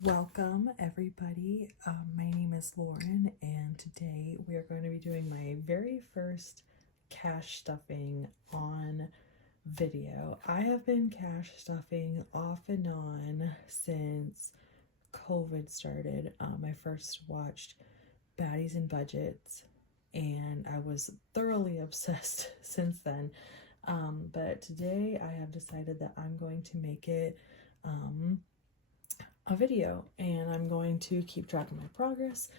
Welcome everybody. My name is Lauren and today we are going to be doing my very first cash stuffing on video. I have been cash stuffing off and on since COVID started. I first watched Baddies and Budgets and I was thoroughly obsessed since then. But today I have decided that I'm going to make it a video and I'm going to keep track of my progress,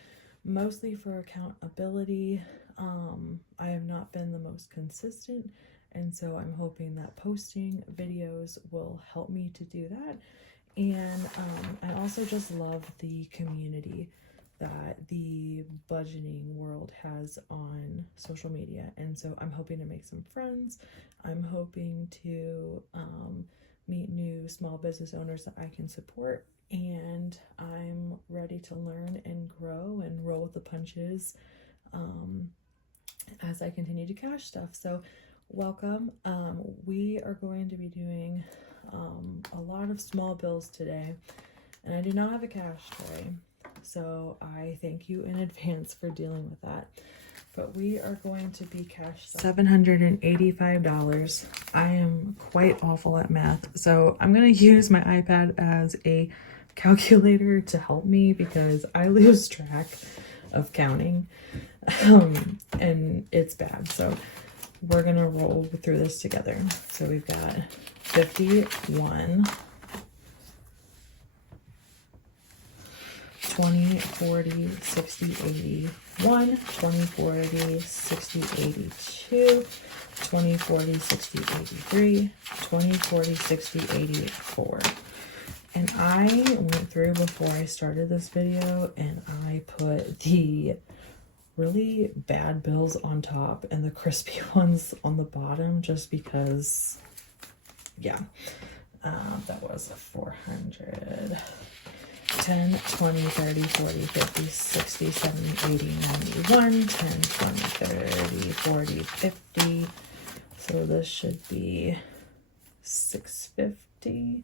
mostly for accountability. I have not been the most consistent, and so I'm hoping that posting videos will help me to do that. And I also just love the community that the budgeting world has on social media, and so I'm hoping to make some friends. I'm hoping to meet new small business owners that I can support, and I'm ready to learn and grow and roll with the punches as I continue to cash stuff. So welcome. We are going to be doing a lot of small bills today, and I do not have a cash tray, so I thank you in advance for dealing with that. But we are going to be cash $785. I am quite awful at math, so I'm going to use my iPad as a calculator to help me because I lose track of counting and it's bad. So we're going to roll through this together. So we've got 51, 20, 40, 60, 81, 20, 40, 60, 82, 20, 40, 60, 83, 20, 40, 60, 84. And I went through before I started this video and I put the really bad bills on top and the crispy ones on the bottom just because, yeah, that was 400. 10, 20, 30, 40, 50, 60, 70, 80, 91, 10, 20, 30, 40, 50. So this should be 650.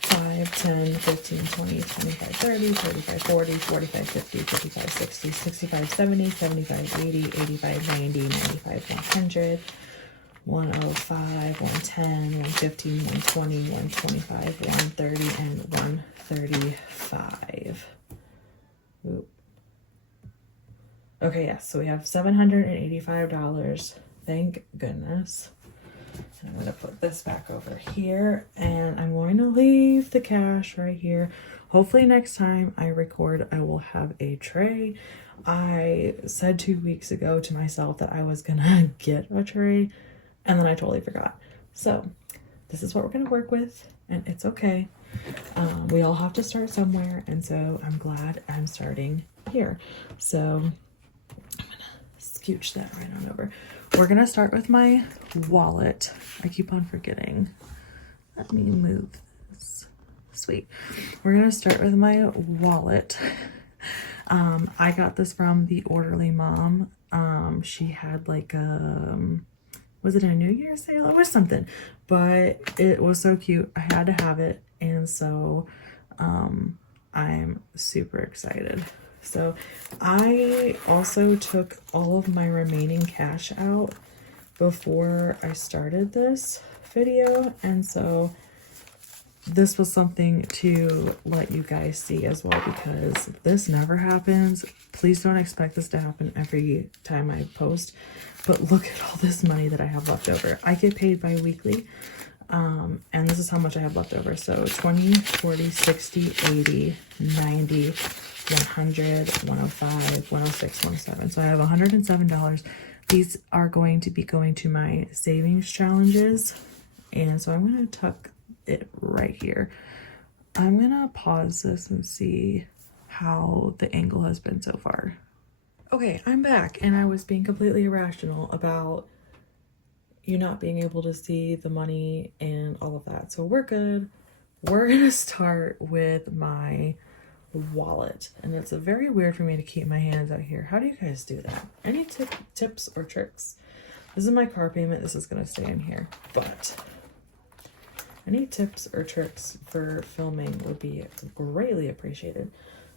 5, 10, 15, 20, 25, 30, 35, 40, 45, 50, 55, 60, 65, 70, 75, 80, 85, 90, 95, 100. 105, 110, 115, 120, 125, 130, and 135. Oop. Okay, yes, so we have $785. Thank goodness. I'm going to put this back over here, and I'm going to leave the cash right here. Hopefully next time I record, I will have a tray. I said 2 weeks ago to myself that I was going to get a tray, and then I totally forgot. So this is what we're going to work with, and it's okay. We all have to start somewhere, and so I'm glad I'm starting here. So I'm going to scooch that right on over. We're going to start with my wallet. I keep on forgetting. Let me move this. Sweet. We're going to start with my wallet. I got this from The Orderly Mom. She had like was it a New Year's sale? It was something, but it was so cute. I had to have it, and so I'm super excited. So I also took all of my remaining cash out before I started this video, and so this was something to let you guys see as well, because this never happens. Please don't expect this to happen every time I post, but look at all this money that I have left over. I get paid bi-weekly, and this is how much I have left over. So 20, 40, 60, 80, 90, 100, 105, 106, 107. So I have $107. These are going to be going to my savings challenges, and so I'm going to tuck it right here. I'm going to pause this and see how the angle has been so far. Okay, I'm back, and I was being completely irrational about you not being able to see the money and all of that. So we're good. We're going to start with my wallet, and it's very weird for me to keep my hands out here. How do you guys do that? Any tips or tricks? This is my car payment. This is going to stay in here, but Any tips or tricks for filming would be greatly appreciated.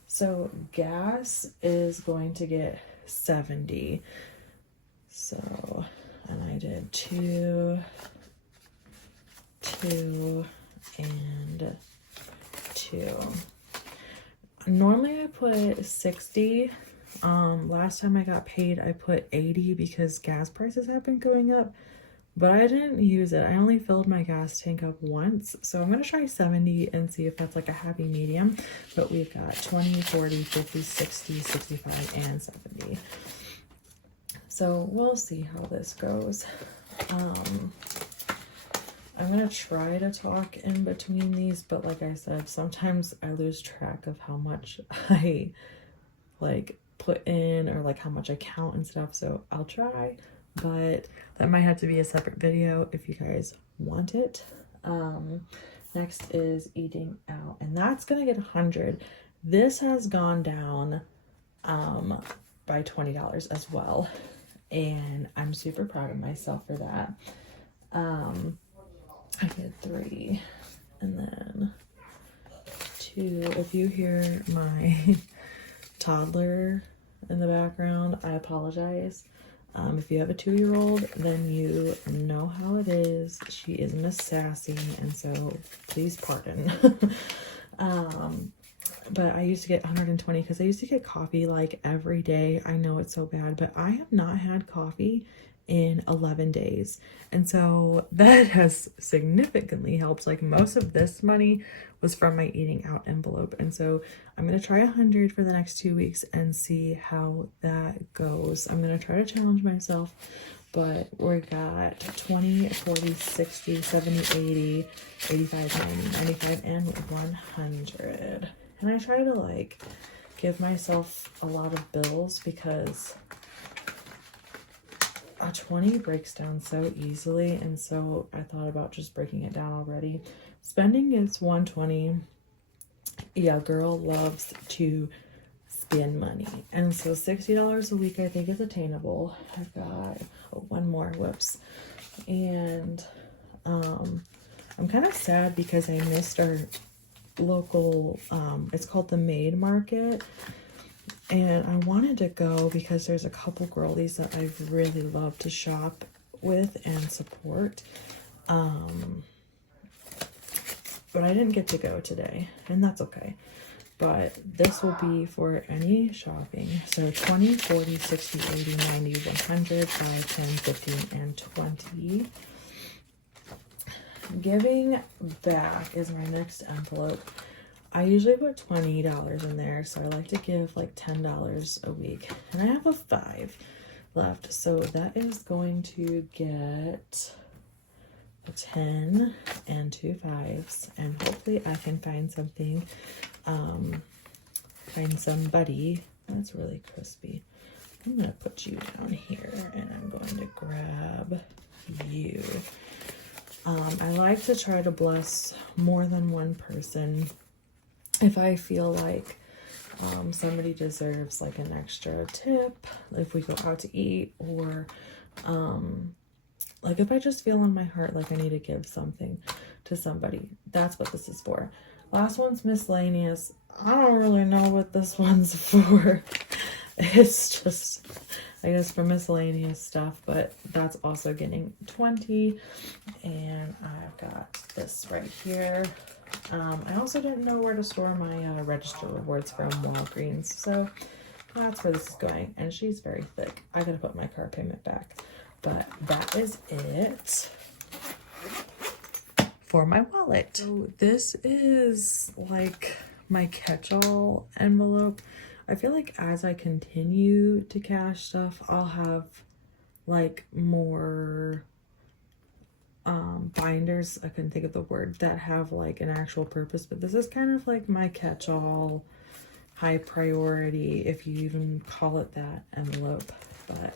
So gas is going to get 70. So, and I did 2, 2, and 2. Normally I put 60. Last time I got paid, I put 80 because gas prices have been going up, but I didn't use it. I only filled my gas tank up once. So I'm going to try 70 and see if that's like a happy medium. But we've got 20, 40, 50, 60, 65, and 70. So we'll see how this goes. I'm going to try to talk in between these, but like I said, sometimes I lose track of how much I like put in or like how much I count and stuff. So I'll try, but that might have to be a separate video if you guys want it. Next is eating out, and that's going to get 100. This has gone down by $20 as well, and I'm super proud of myself for that. I did 3 and then 2. If you hear my toddler in the background, I apologize. If you have a 2-year-old, then you know how it is. She is Miss Sassy, and so please pardon. But I used to get 120 because I used to get coffee like every day. I know it's so bad, but I have not had coffee in 11 days. And so that has significantly helped. Like most of this money was from my eating out envelope. And so I'm going to try 100 for the next 2 weeks and see how that goes. I'm going to try to challenge myself, but we got 20, 40, 60, 70, 80, 85, 90, 95, and 100. And I try to like give myself a lot of bills because a 20 breaks down so easily, and so I thought about just breaking it down already. Spending is 120. Yeah, girl loves to spend money, and so $60 a week I think is attainable. I've got one more, whoops, and I'm kind of sad because I missed our local it's called the Maid Market. And I wanted to go because there's a couple girlies that I really love to shop with and support. But I didn't get to go today, and that's okay. But this will be for any shopping. So 20, 40, 60, 80, 90, 100, 5, 10, 15, and 20. Giving back is my next envelope. I usually put $20 in there, so I like to give like $10 a week. And I have a 5 left, so that is going to get a 10 and 2 5s, and hopefully I can find something, find somebody. That's really crispy. I'm gonna put you down here, and I'm going to grab you. I like to try to bless more than one person. If I feel like somebody deserves like an extra tip, if we go out to eat, or like if I just feel in my heart like I need to give something to somebody, that's what this is for. Last one's miscellaneous. I don't really know what this one's for. It's just, I guess, for miscellaneous stuff, but that's also getting 20. And I've got this right here. I also didn't know where to store my register rewards from Walgreens, so that's where this is going. And she's very thick. I gotta put my car payment back, but that is it for my wallet. So this is like my catch-all envelope. I feel like as I continue to cash stuff, I'll have like more binders, I couldn't think of the word, that have like an actual purpose, but this is kind of like my catch-all, high priority, if you even call it that, envelope. But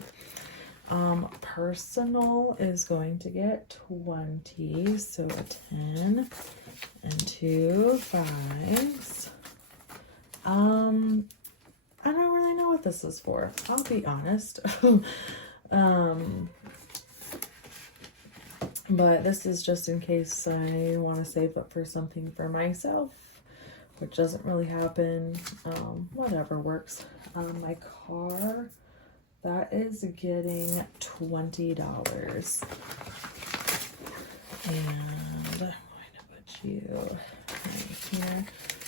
personal is going to get 20, so a 10 and 2 5s. I don't really know what this is for, I'll be honest. But this is just in case I want to save up for something for myself, which doesn't really happen. Whatever works. My car, that is getting $20. And I'm going to put you right here.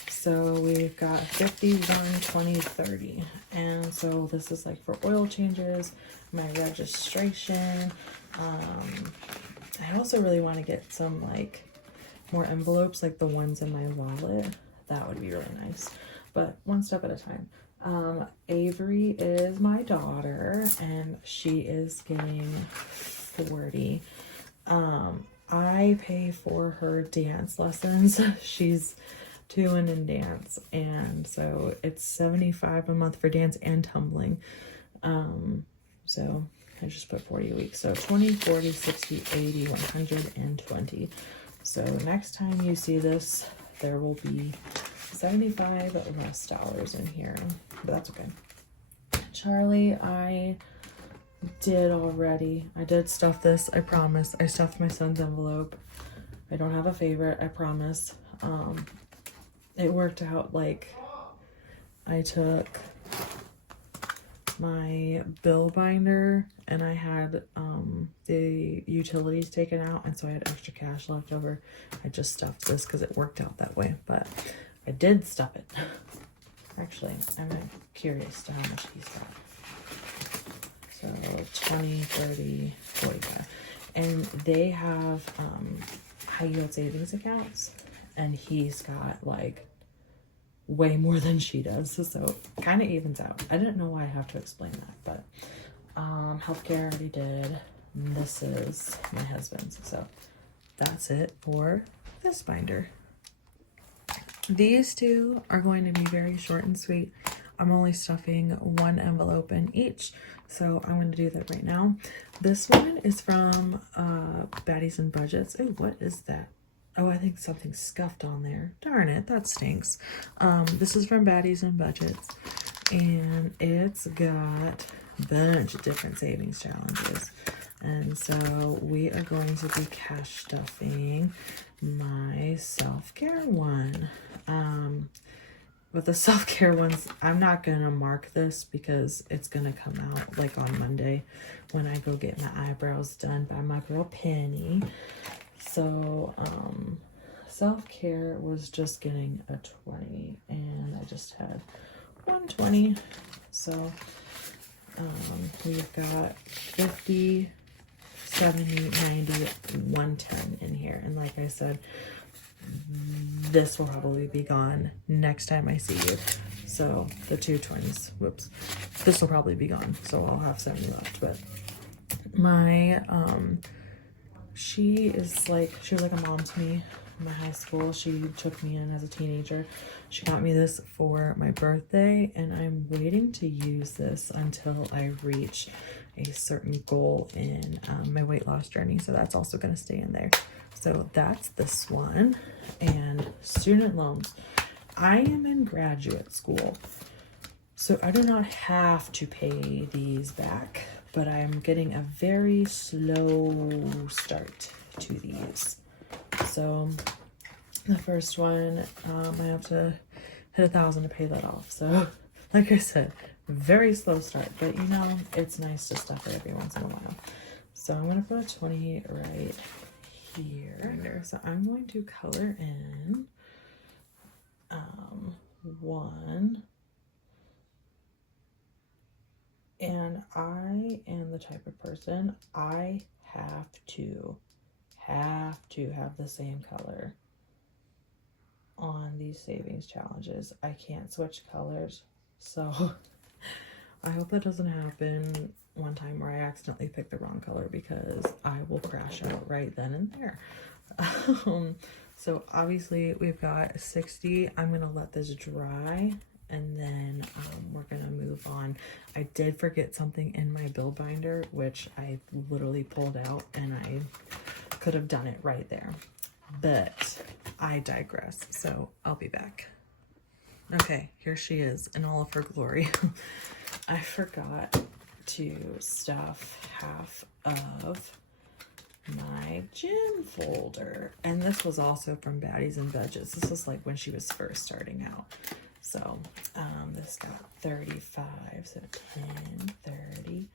So we've got 51, 20, 30. And so this is like for oil changes, my registration. I also really want to get some like more envelopes, like the ones in my wallet. That would be really nice. But one step at a time. Avery is my daughter, and she is getting 40. I pay for her dance lessons. She's 2 and in dance, and so it's $75 a month for dance and tumbling. So I just put 40 a week. So 20, 40, 60, 80, 120. So next time you see this, there will be $75 less dollars in here, but that's okay. Charlie, I did stuff this, I promise. I stuffed my son's envelope. I don't have a favorite, I promise. It worked out like I took my bill binder and I had the utilities taken out, and so I had extra cash left over. I just stuffed this because it worked out that way, but I did stuff it. Actually, I'm curious to how much he's got. So 20, 30, 45. And they have high yield savings accounts, and he's got like way more than she does, so kind of evens out. I didn't know why I have to explain that, but healthcare I already did. This is my husband's, so that's it for this binder. These two are going to be very short and sweet. I'm only stuffing one envelope in each, so I'm going to do that right now. This one is from Baddies and Budgets. Oh, what is that? Oh, I think something's scuffed on there. Darn it, that stinks. This is from Baddies and Budgets, and it's got a bunch of different savings challenges. And so we are going to be cash stuffing my self-care one. With the self-care ones, I'm not gonna mark this because it's gonna come out like on Monday when I go get my eyebrows done by my girl Penny. So self-care was just getting a 20, and I just had 120. So we've got 50, 70, 90, 110 in here, and like I said, this will probably be gone next time I see you. So the 220s, whoops, this will probably be gone, so I'll have 70 left. But my she was like a mom to me in my high school. She took me in as a teenager. She got me this for my birthday, and I'm waiting to use this until I reach a certain goal in my weight loss journey, so that's also going to stay in there. So that's this one. And student loans. I am in graduate school, so I do not have to pay these back, but I'm getting a very slow start to these. So the first one, I have to hit 1,000 to pay that off. So like I said, very slow start, but you know, it's nice to stuff it every once in a while. So I'm going to put a 20 right here. So I'm going to color in one, and I am the type of person, I have to have the same color on these savings challenges. I can't switch colors, so I hope that doesn't happen one time where I accidentally pick the wrong color, because I will crash out right then and there. So obviously we've got 60. I'm gonna let this dry, and then we're gonna move on. I did forget something in my bill binder, which I literally pulled out, and I could have done it right there, but I digress, so I'll be back. Okay, here she is in all of her glory. I forgot to stuff half of my gym folder. And this was also from Baddies and Budgets. This was like when she was first starting out. So this got 35, so 10, 30,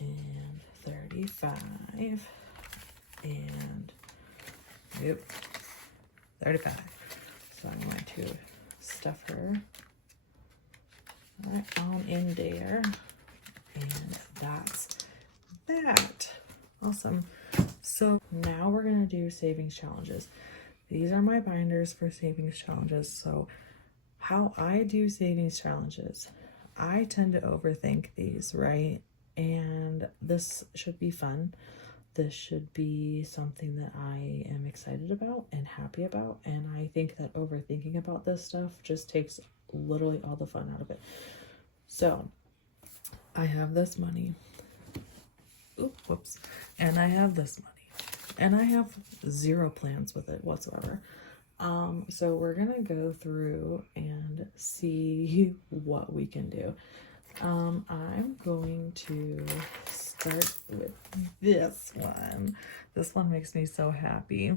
and 35, and yep, 35. So I'm going to stuff her right on in there, and that's that. Awesome. So now we're gonna do savings challenges. These are my binders for savings challenges. So how I do savings challenges, I tend to overthink these, right? And this should be fun. This should be something that I am excited about and happy about. And I think that overthinking about this stuff just takes literally all the fun out of it. So I have this money. Ooh, whoops. And I have this money. And I have zero plans with it whatsoever. So we're gonna go through and see what we can do. I'm going to start with this one. This one makes me so happy.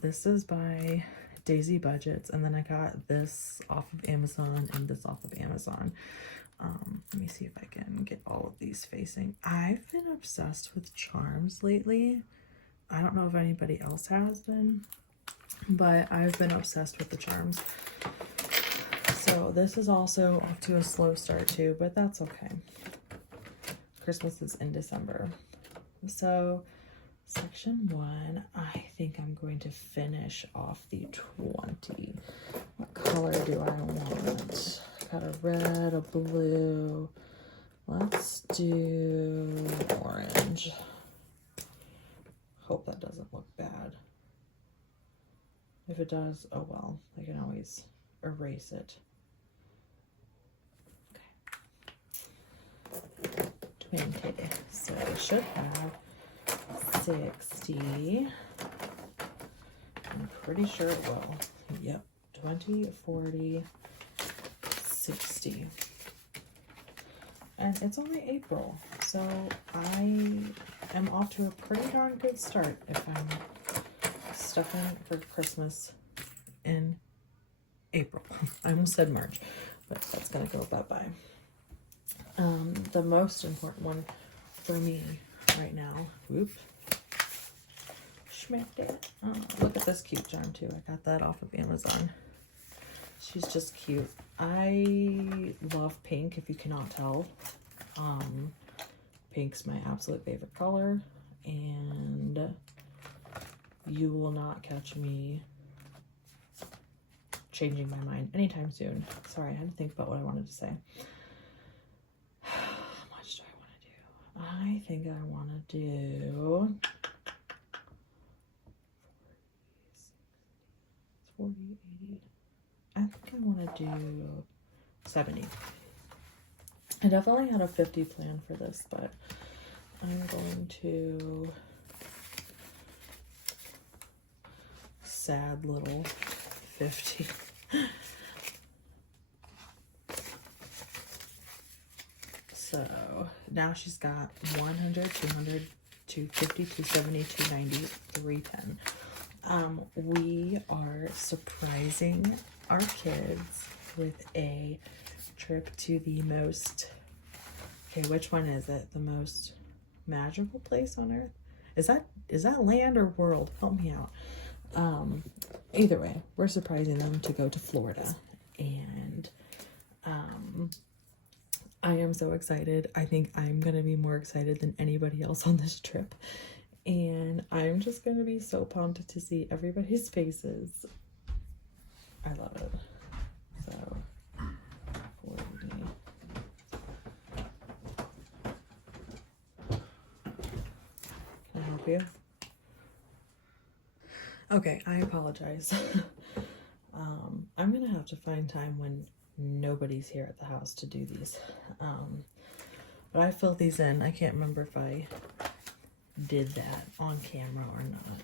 This is by Daisy Budgets, and then I got this off of Amazon and this off of Amazon. Let me see if I can get all of these facing. I've been obsessed with charms lately. I don't know if anybody else has been, but I've been obsessed with the charms. So this is also off to a slow start too, but that's okay. Christmas is in December. So section 1, I think I'm going to finish off the 20. What color do I want? Got a red, a blue. Let's do orange. Hope that doesn't look bad. If it does, oh well, I can always erase it. Okay. 20. So I should have 60. I'm pretty sure it will. Yep. 20, 40, 60. And it's only April, so I am off to a pretty darn good start if I'm stuffing for Christmas in April. I almost said March, but that's gonna go bye-bye. The most important one for me right now, whoop, smacked it. Oh, look at this cute charm too. I got that off of Amazon. She's just cute. I love pink, if you cannot tell. Pink's my absolute favorite color, and you will not catch me changing my mind anytime soon. Sorry, I had to think about what I wanted to say. How much do I want to do? I think I want to do 40, 80. I think I want to do 70. I definitely had a 50 plan for this, but I'm going to sad little 50. So now she's got 100, 200, 250, 270, 290, 310. We are surprising our kids with a trip to the most, okay, which one is it? The most magical place on earth? Is that land or world? Help me out. Either way, we're surprising them to go to Florida, and I am so excited. I think I'm gonna be more excited than anybody else on this trip, and I'm just gonna be so pumped to see everybody's faces. I love it. So 40. Can I help you? Okay, I apologize. I'm gonna have to find time when nobody's here at the house to do these. But I filled these in. I can't remember if I did that on camera or not.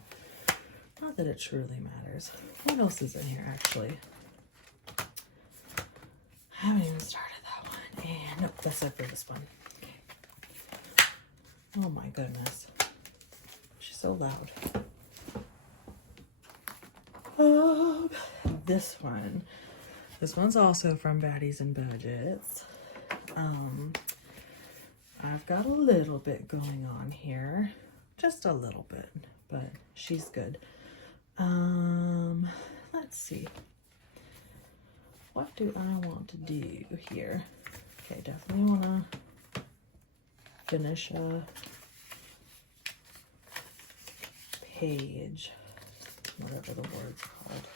Not that it truly matters. What else is in here, actually? I haven't even started that one. And nope, that's it for this one. Okay. Oh my goodness. so loud. This one's also from Baddies and Budgets. I've got a little bit going on here, just a little bit, but she's good. Let's see. What do I want to do here? Okay, definitely want to finish a page, whatever the word's called.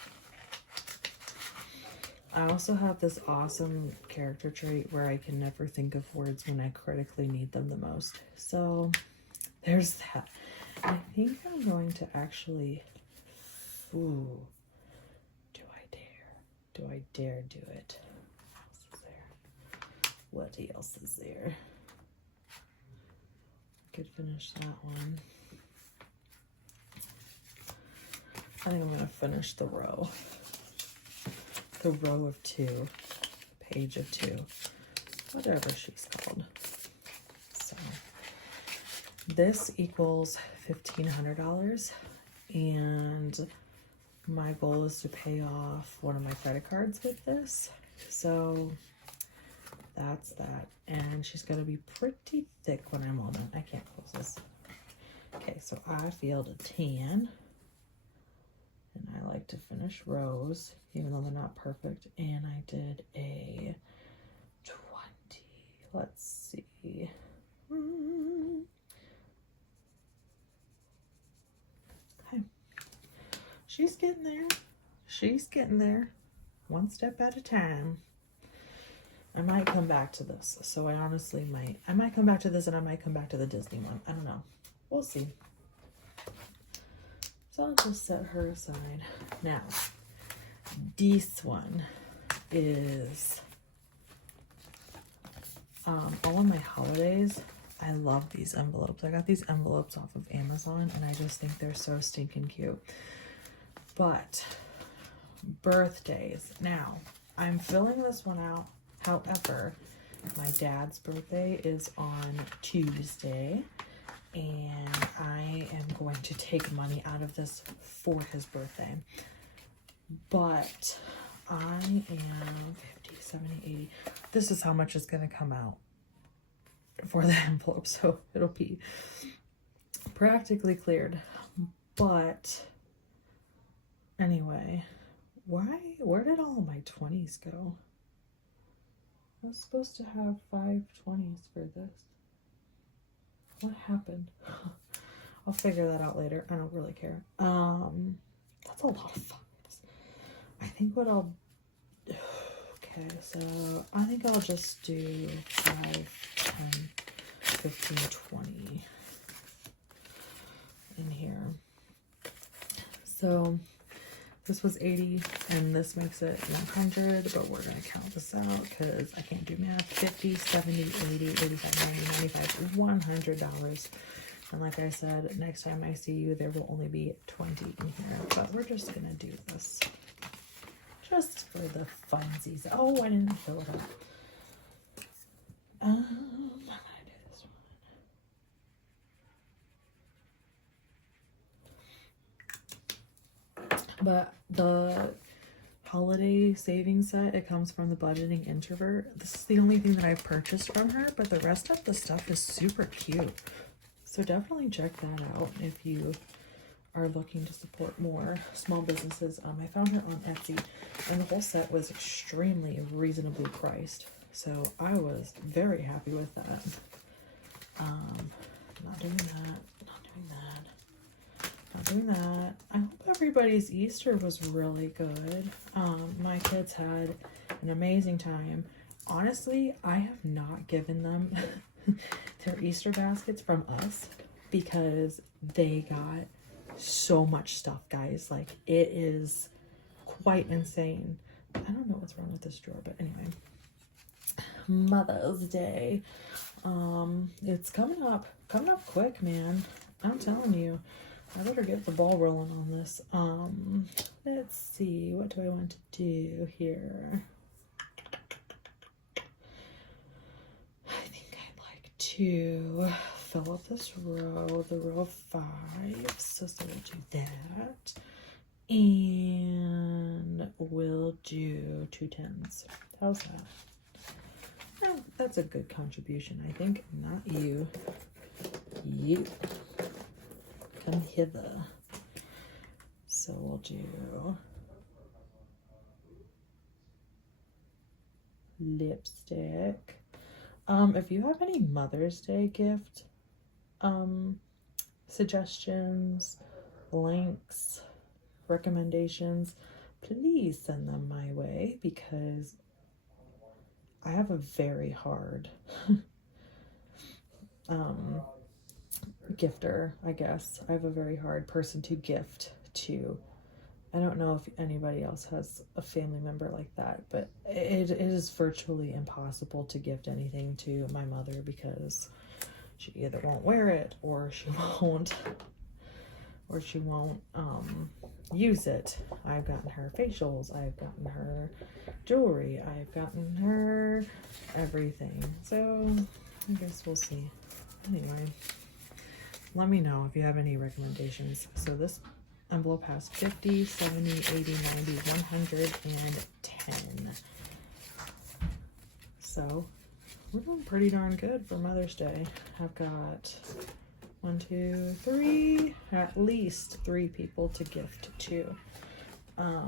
I also have this awesome character trait where I can never think of words when I critically need them the most. So there's that. I think I'm going to actually, ooh, do I dare do it? What else is there? Could finish that one. I think I'm gonna finish the row. The row of 2, page of 2, whatever she's called. So this equals $1,500, and my goal is to pay off one of my credit cards with this. So that's that, and she's gonna be pretty thick when I'm all done. I can't close this. Okay, so I filled a 10. And I like to finish rows, even though they're not perfect. And I did a 20. Let's see. Okay. She's getting there. She's getting there. One step at a time. I might come back to this. So I honestly might. I might come back to this, and I might come back to the Disney one. I don't know. We'll see. So I'll just set her aside. Now, this one is all of my holidays. I love these envelopes. I got these envelopes off of Amazon, and I just think they're so stinking cute. But birthdays. Now, I'm filling this one out. However, my dad's birthday is on Tuesday. And I am going to take money out of this for his birthday. But I am 50, 70, 80. This is how much is going to come out for the envelope. So it'll be practically cleared. But anyway, where did all of my 20s go? I was supposed to have 5 20s for this. What happened? I'll figure that out later. I don't really care. That's a lot of funds. I think what I'll... Okay, so I think I'll just do 5, 10, 15, 20 in here. So this was 80, and this makes it 100, but we're going to count this out because I can't do math. 50, 70, 80, 85, 90, 95, $100. And like I said, next time I see you, there will only be 20 in here. But we're just going to do this just for the funsies. Oh, I didn't fill it up. I'm going to do this one. But the holiday savings set, it comes from the Budgeting Introvert. This is the only thing that I've purchased from her, but the rest of the stuff is super cute. So definitely check that out if you are looking to support more small businesses. I found her on Etsy, and the whole set was extremely reasonably priced. So I was very happy with that. Not doing that. I hope everybody's Easter was really good. My kids had an amazing time. Honestly, I have not given them their Easter baskets from us because they got so much stuff, guys. Like, it is quite insane. I don't know what's wrong with this drawer, but anyway. Mother's Day. It's coming up quick, man. I'm telling you. I better get the ball rolling on this. Let's see. What do I want to do here? I think I'd like to fill up this row, the row of 5. So we'll do that. And we'll do 2 10s. How's that? Oh, that's a good contribution, I think. Not you. You. Come hither. So we'll do lipstick. If you have any Mother's Day gift suggestions, links, recommendations, please send them my way, because I have a very hard gifter, I guess. I have a very hard person to gift to. I don't know if anybody else has a family member like that, but it is virtually impossible to gift anything to my mother, because she either won't wear it or she won't use it. I've gotten her facials, I've gotten her jewelry, I've gotten her everything. So I guess we'll see. Anyway, let me know if you have any recommendations. So this envelope has 50, 70, 80, 90, 110. So we're doing pretty darn good for Mother's Day. I've got 1, 2, 3, at least 3 people to gift to. I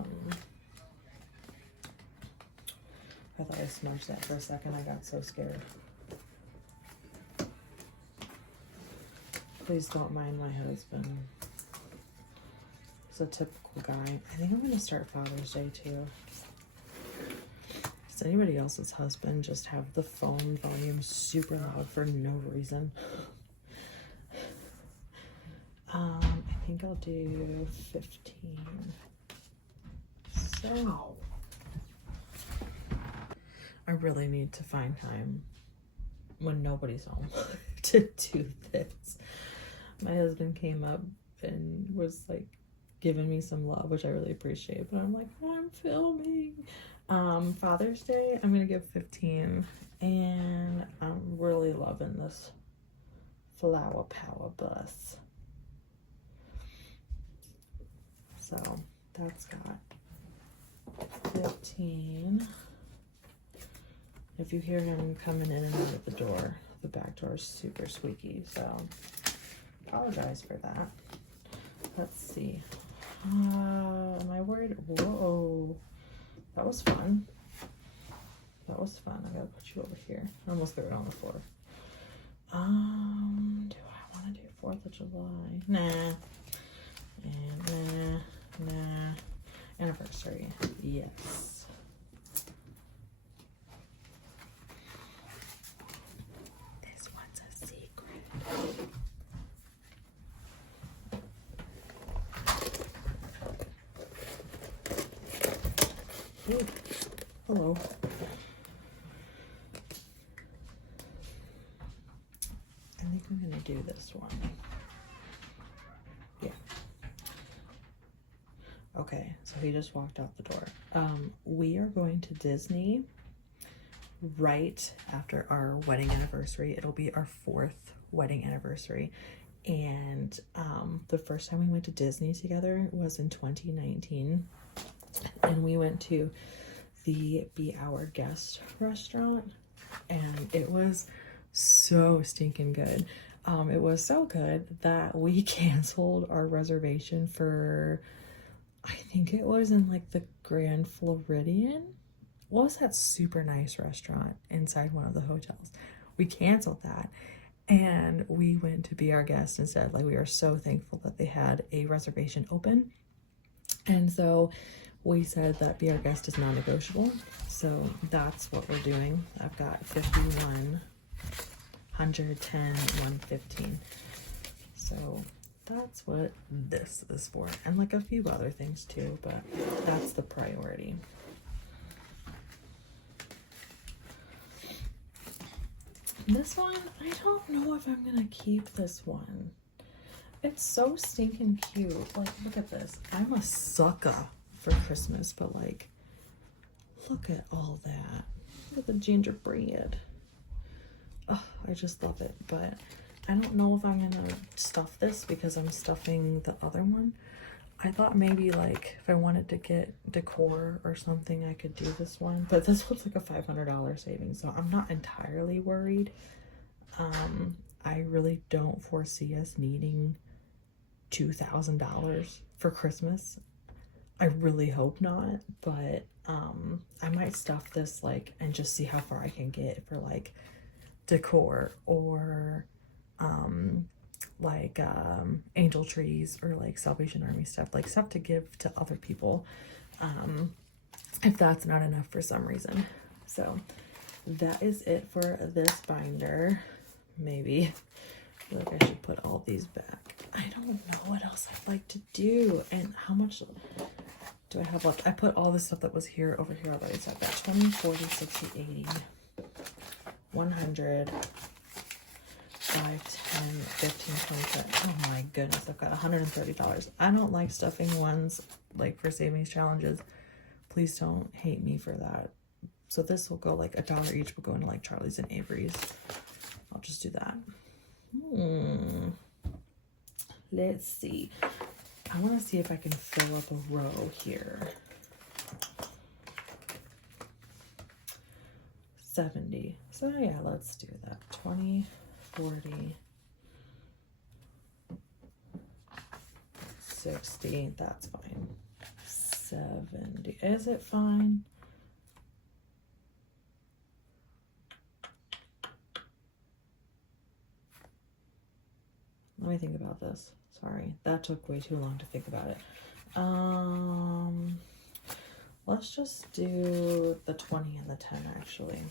thought I smudged that for a second. I got so scared. Please don't mind my husband. He's a typical guy. I think I'm going to start Father's Day too. Does anybody else's husband just have the phone volume super loud for no reason? I think I'll do 15. So I really need to find time when nobody's home to do this. My husband came up and was like giving me some love, which I really appreciate, but I'm like, I'm filming. Father's Day, I'm gonna give 15, and I'm really loving this Flower Power bus. So that's got 15. If you hear him coming in and out of the door, the back door is super squeaky, so apologize for that. Let's see. Am I worried? Whoa. That was fun. That was fun. I gotta put you over here. I almost threw it on the floor. Do I want to do 4th of July? Nah. And nah. Anniversary. Yes. This one's a secret. Ooh. Hello. I think I'm gonna do this one. Yeah. Okay, so he just walked out the door. We are going to Disney right after our wedding anniversary. It'll be our 4th wedding anniversary. And the first time we went to Disney together was in 2019. And we went to the Be Our Guest restaurant, and it was so stinking good. It was so good that we canceled our reservation for, I think it was in like the Grand Floridian. What was that super nice restaurant inside one of the hotels? We canceled that, and we went to Be Our Guest instead. Like, we are so thankful that they had a reservation open. And so we said that Be Our Guest is non-negotiable, so that's what we're doing. I've got 51, 110, 115. So that's what this is for, and like a few other things too, but that's the priority. This one, I don't know if I'm gonna keep this one. It's so stinking cute. Like, look at this. I'm a sucker for Christmas, but like, look at all that. Look at the gingerbread. Oh, I just love it. But I don't know if I'm gonna stuff this because I'm stuffing the other one. I thought maybe like if I wanted to get decor or something, I could do this one, but this one's like a $500 savings, so I'm not entirely worried. I really don't foresee us needing $2,000 for Christmas. I really hope not, but I might stuff this like and just see how far I can get for like decor or angel trees or like Salvation Army stuff, like stuff to give to other people, if that's not enough for some reason. So that is it for this binder. Maybe I feel like I should put all these back. I don't know what else I'd like to do, and how much do I have left? I put all the stuff that was here over here already. So I've got 20, 40, 60, 80, 100, 5, 10, 15, 20. Oh my goodness, I've got $130. I don't like stuffing ones like for savings challenges. Please don't hate me for that. So this will go like $1 each will go into like Charlie's and Avery's. I'll just do that. Let's see. I want to see if I can fill up a row here. 70. So yeah, let's do that. 20, 40, 60. That's fine. 70. Is it fine? Let me think about this. Sorry, that took way too long to think about it. Let's just do the 20 and the 10 actually.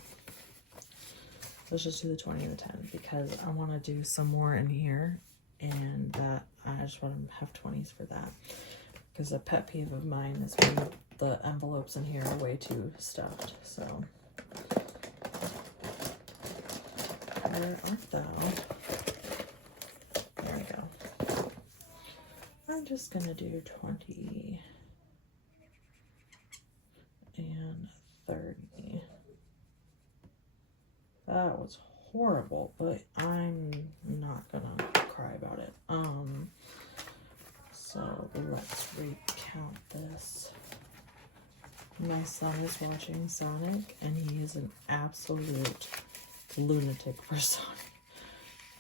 Let's just do the 20 and the 10 because I want to do some more in here, and that I just want to have 20s for that. Because a pet peeve of mine is when the envelopes in here are way too stuffed. So where art thou? There we go. I'm just gonna do 20 and 30. That was horrible, but I'm not gonna cry about it. So let's recount this. My son is watching Sonic, and he is an absolute lunatic for Sonic.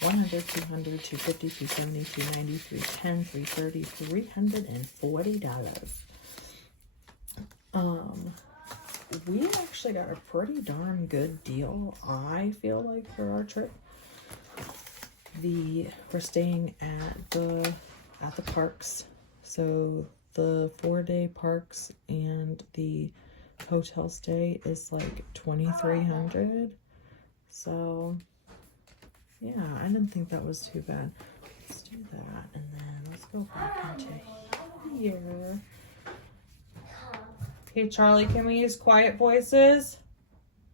100, 200, 250, 270, 290, 310, 330, $340. We actually got a pretty darn good deal, I feel like, for our trip. We're staying at the parks, so the 4-day parks and the hotel stay is like $2,300. So yeah, I didn't think that was too bad. Let's do that, and then let's go back into here. Okay, Charlie, can we use quiet voices?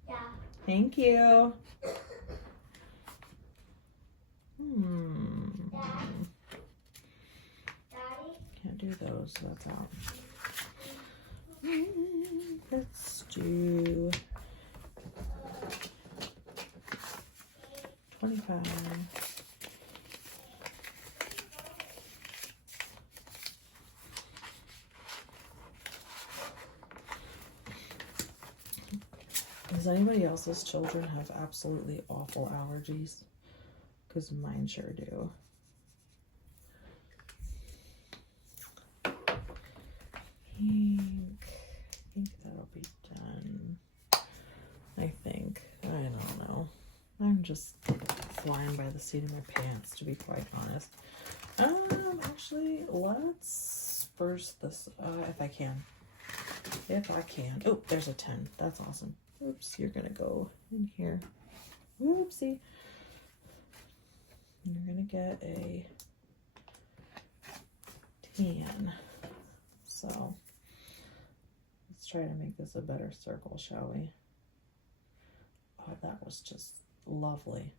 Yeah. Thank you. Daddy? Can't do those, so that's out. Let's do 25. Does anybody else's children have absolutely awful allergies? Because mine sure do. I think that'll be done. I think. I don't know. I'm just flying by the seat of my pants, to be quite honest. Actually, let's first this, if I can. If I can. Oh, there's a 10. That's awesome. Oops, you're gonna go in here. Whoopsie. You're gonna get a 10. So let's try to make this a better circle, shall we? Oh, that was just lovely.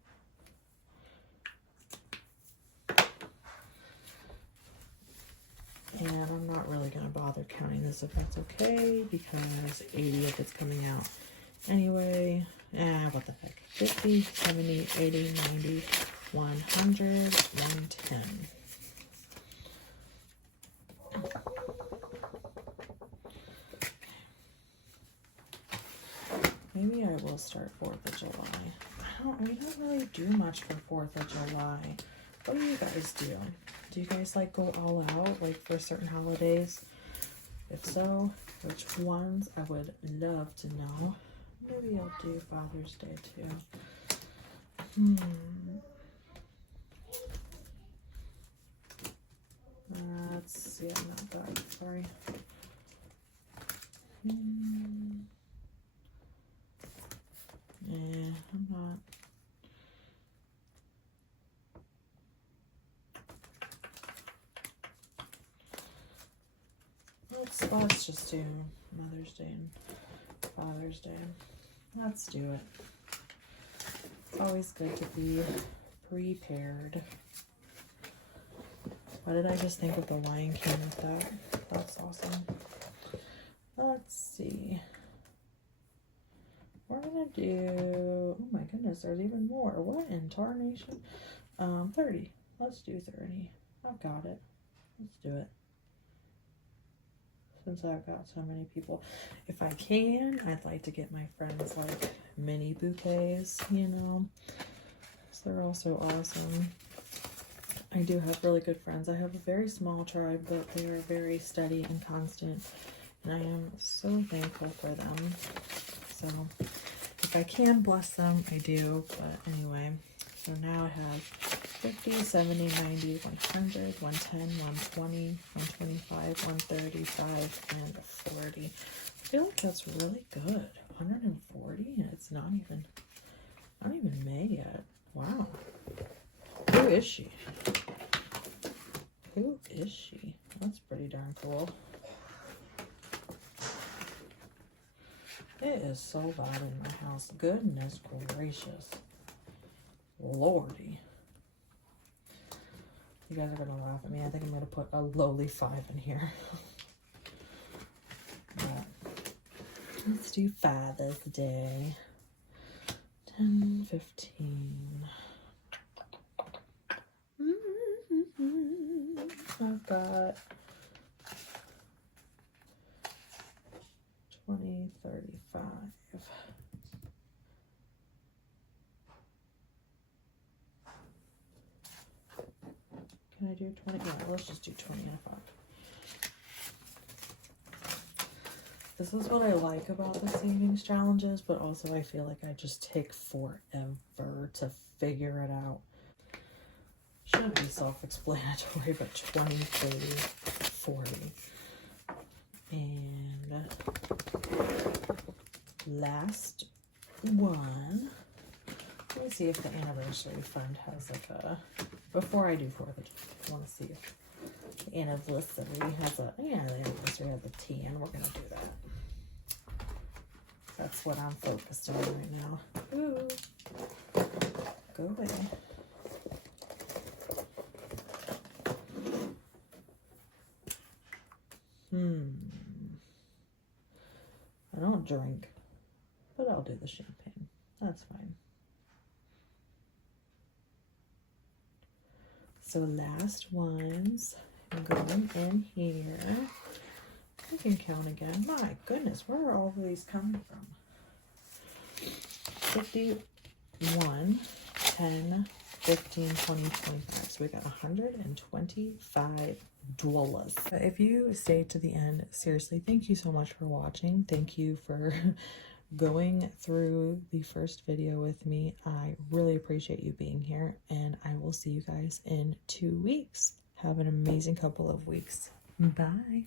And I'm not really going to bother counting this if that's okay, because 80 if it's coming out anyway. What the heck. 50, 70, 80, 90, 100, 110. Maybe I will start 4th of July. We don't really do much for 4th of July. What do you guys do? Do you guys like go all out like for certain holidays? If so, which ones? I would love to know. Maybe I'll do Father's Day too. Let's see, I'm not that, sorry. Yeah, I'm not. Let's just do Mother's Day and Father's Day. Let's do it. It's always good to be prepared. Why did I just think of the Lion King with that? That's awesome. Let's see. We're gonna do, oh my goodness, there's even more. What in tarnation? 30. Let's do 30. I've got it. Let's do it. Since I've got so many people. If I can, I'd like to get my friends like mini bouquets, you know. So they're also awesome. I do have really good friends. I have a very small tribe, but they are very steady and constant. And I am so thankful for them. So if I can bless them, I do. But anyway, so now I have 50, 70, 90, 100, 110, 120, 125, 135, and 40. I feel like that's really good. 140, and it's not even May yet. Wow. Who is she? Who is she? That's pretty darn cool. It is so bad in my house. Goodness gracious. Lordy. You guys are going to laugh at me. I think I'm going to put a lowly 5 in here. But let's do Father's Day. 10, 15. I've got 20, 35. Can I do 20? Yeah, let's just do 20 and a 5. This is what I like about the savings challenges, but also I feel like I just take forever to figure it out. Should be self-explanatory, but 20, 30, 40. And last one. Let me see if the anniversary fund has like a, before I do 4th of July, I want to see if the anniversary has a, yeah, the anniversary has a T, and we're going to do that. That's what I'm focused on right now. Ooh. Go away. I don't drink, but I'll do the champagne. That's fine. So last ones, I'm going in here. You can count again. My goodness, where are all of these coming from? 51, 10, 15, 20, 25. So we got $125. If you stayed to the end, seriously, thank you so much for watching. Thank you for going through the first video with me. I really appreciate you being here, and I will see you guys in 2 weeks. Have an amazing couple of weeks. Bye.